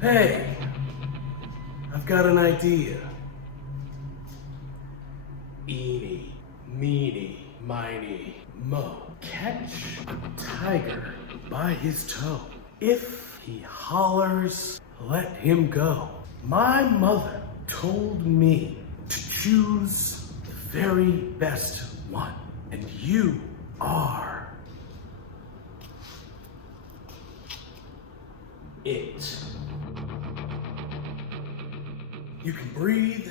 Hey, I've got an idea. Eeny, meeny, miny, mo. Catch a tiger by his toe. If he hollers, let him go. My mother told me to choose the very best one, and you are it. You can breathe,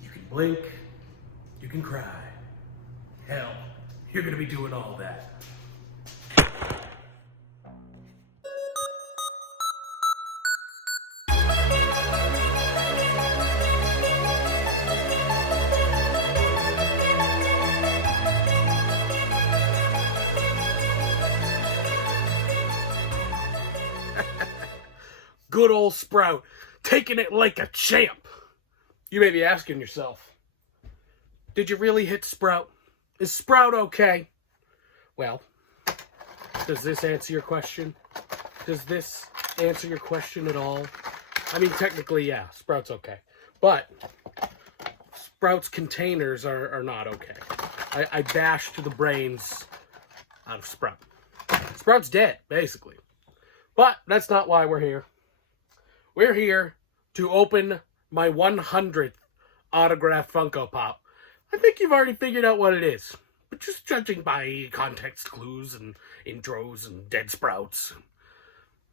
you can blink, you can cry. Hell, you're gonna be doing all that. Good old Sprout, taking it like a champ. You may be asking yourself, did you really hit Sprout? Is Sprout okay? Well, does this answer your question? Does this answer your question at all? I mean, technically, yeah, Sprout's okay. But Sprout's containers are not okay. I bashed the brains out of Sprout. Sprout's dead, basically. But that's not why we're here. We're here to open my 100th autographed Funko Pop. I think you've already figured out what it is. But just judging by context clues and intros and dead sprouts,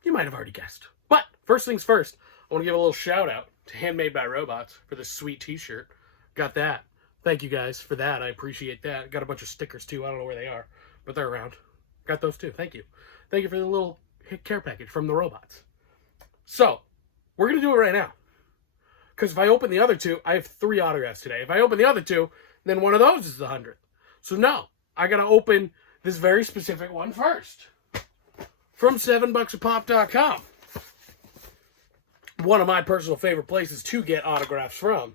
you might have already guessed. But first things first, I want to give a little shout out to Handmade by Robots for this sweet t-shirt. Got that. Thank you guys for that. I appreciate that. Got a bunch of stickers too. I don't know where they are, but they're around. Got those too. Thank you. Thank you for the little care package from the robots. So, we're going to do it right now. Because if I open the other two, I have 3 autographs today. If I open the other two, then one of those is the 100th. So no, I got to open this very specific one first. From 7bucksapop.com. One of my personal favorite places to get autographs from.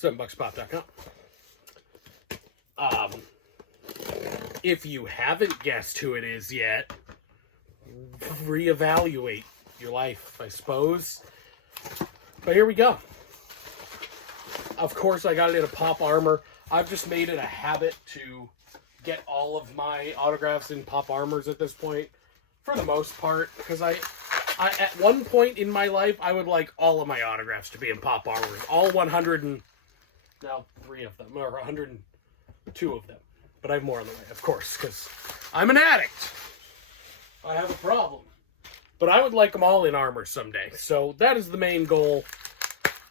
7bucksapop.com. If you haven't guessed who it is yet, reevaluate your life, I suppose. But here we go. Of course, I got it in a pop armor. I've just made it a habit to get all of my autographs in pop armors at this point, for the most part, because I at one point in my life, I would like all of my autographs to be in pop armors. All 103 of them, or 102 of them. But I have more on the way, of course, because I'm an addict. I have a problem. But I would like them all in armor someday. So that is the main goal.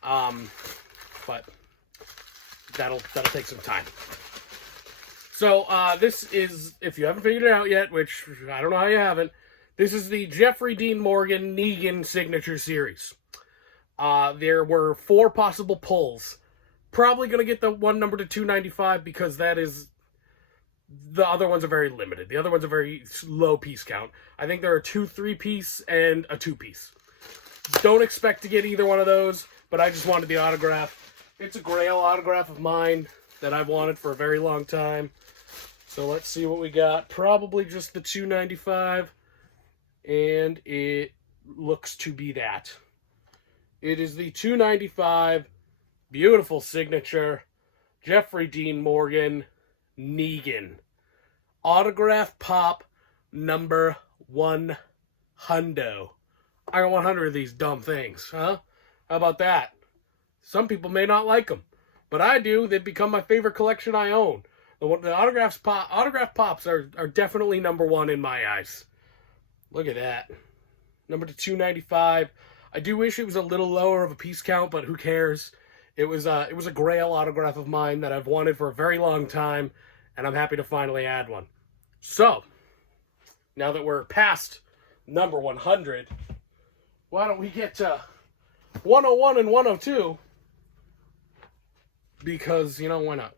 But that'll take some time. So this is, if you haven't figured it out yet, which I don't know how you haven't, this is the Jeffrey Dean Morgan Negan signature series. There were 4 possible pulls. Probably going to get the one number to 295 because that is... The other ones are very limited. The other ones are very low piece count. I think there are 2 3-piece and a 2-piece. Don't expect to get either one of those, but I just wanted the autograph. It's a Grail autograph of mine that I've wanted for a very long time. So let's see what we got. Probably just the 295, and it looks to be that. It is the 295, beautiful signature, Jeffrey Dean Morgan Negan. Autograph pop number 100. I got 100 of these dumb things, huh? How about that? Some people may not like them, but I do. They've become my favorite collection I own. The autograph pops are definitely number 1 in my eyes. Look at that. Number to 295. I do wish it was a little lower of a piece count, but who cares? It was a Grail autograph of mine that I've wanted for a very long time, and I'm happy to finally add one. So, now that we're past number 100, why don't we get to 101 and 102? Because, you know, why not?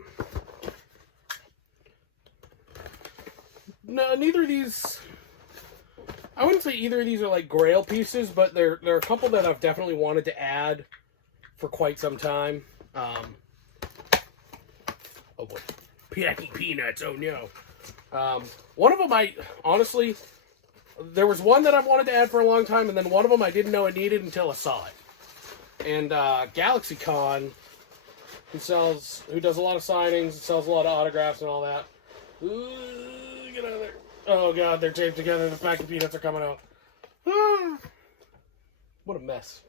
No, neither of these... I wouldn't say either of these are like Grail pieces, but there are a couple that I've definitely wanted to add for quite some time. Oh boy. Packing peanuts, oh no. One of them honestly, There was one that I've wanted to add for a long time, and then one of them I didn't know I needed until I saw it. And GalaxyCon, who does a lot of signings, sells a lot of autographs and all that. Ooh, get out of there. Oh god, they're taped together. The packing peanuts are coming out. What a mess.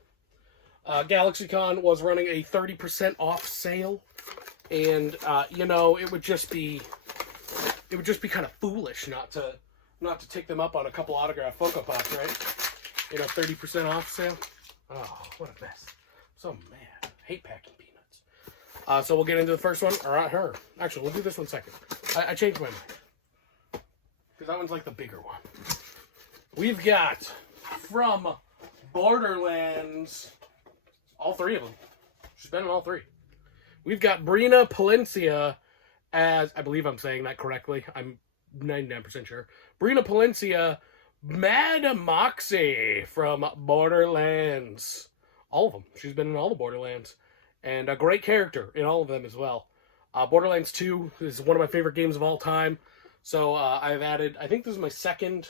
GalaxyCon was running a 30% off sale, and it would just be kind of foolish not to take them up on a couple autographed Funko Pops, right? 30% off sale. Oh, what a mess. I'm so mad. I hate packing peanuts. So we'll get into the first one. Or actually, we'll do this one second. I changed my mind. Because that one's like the bigger one. We've got from Borderlands, all three of them. She's been in all three. We've got Brina Palencia as, I believe I'm saying that correctly. I'm 99% sure. Brina Palencia, Mad Moxie from Borderlands. All of them. She's been in all the Borderlands. And a great character in all of them as well. Borderlands 2 is one of my favorite games of all time. So I've added, I think this is my second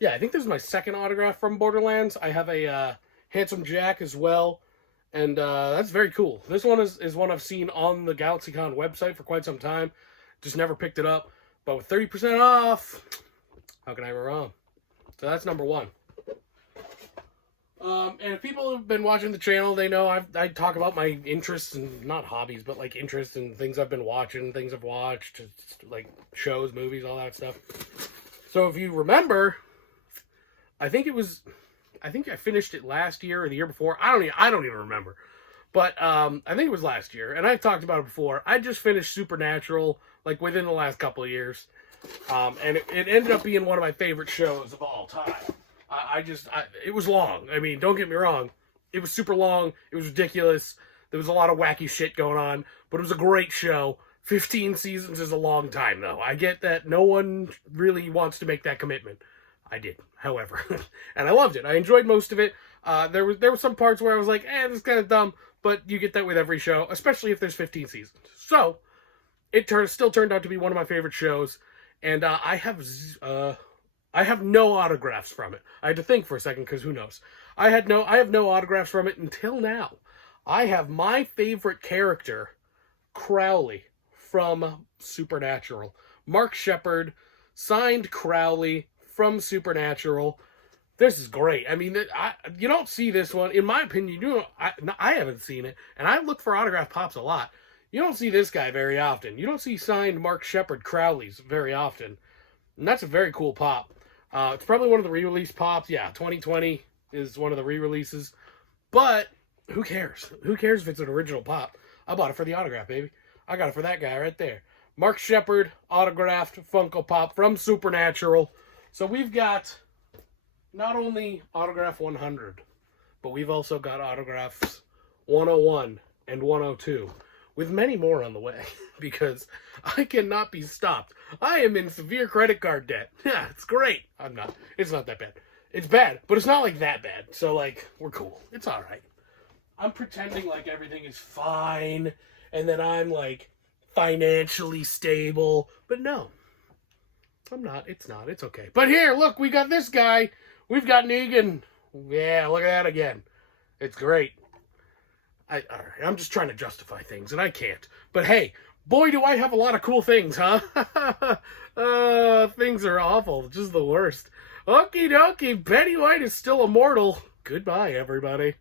autograph from Borderlands. I have a Handsome Jack as well. And that's very cool. This one is one I've seen on the GalaxyCon website for quite some time. Just never picked it up. But with 30% off, how can I go wrong? So that's number one. And if people have been watching the channel, they know I talk about my interests and not hobbies, but like interests in things I've been watching, things I've watched, like shows, movies, all that stuff. So if you remember, I think I finished it last year or the year before. I don't even remember. But I think it was last year, and I've talked about it before. I just finished Supernatural like within the last couple of years. And it ended up being one of my favorite shows of all time. It was long. I mean, don't get me wrong. It was super long. It was ridiculous. There was a lot of wacky shit going on, but it was a great show. 15 seasons is a long time, though. I get that no one really wants to make that commitment. I did, however. And I loved it. I enjoyed most of it. There were some parts where I was like, this is kind of dumb, but you get that with every show, especially if there's 15 seasons. So, it still turned out to be one of my favorite shows, and I have no autographs from it. I had to think for a second, because who knows? I have no autographs from it until now. I have my favorite character, Crowley, from Supernatural. Mark Sheppard signed Crowley from Supernatural. This is great. I mean, you don't see this one. In my opinion, I haven't seen it, and I look for autograph pops a lot. You don't see this guy very often. You don't see signed Mark Sheppard Crowleys very often. And that's a very cool pop. It's probably one of the re-release pops. Yeah, 2020 is one of the re-releases. But who cares? Who cares if it's an original pop? I bought it for the autograph, baby. I got it for that guy right there. Mark Sheppard, autographed Funko Pop from Supernatural. So we've got not only autograph 100, but we've also got autographs 101 and 102. With many more on the way, because I cannot be stopped. I am in severe credit card debt. Yeah, it's great. I'm not. It's not that bad. It's bad, but it's not like that bad. So, like, we're cool. It's all right. I'm pretending like everything is fine, and that I'm, like, financially stable. But no, I'm not. It's not. It's okay. But here, look, we got this guy. We've got Negan. Yeah, look at that again. It's great. I'm just trying to justify things, and I can't. But hey, boy, do I have a lot of cool things, huh? Things are awful. Just the worst. Okie dokie, Betty White is still immortal. Goodbye, everybody.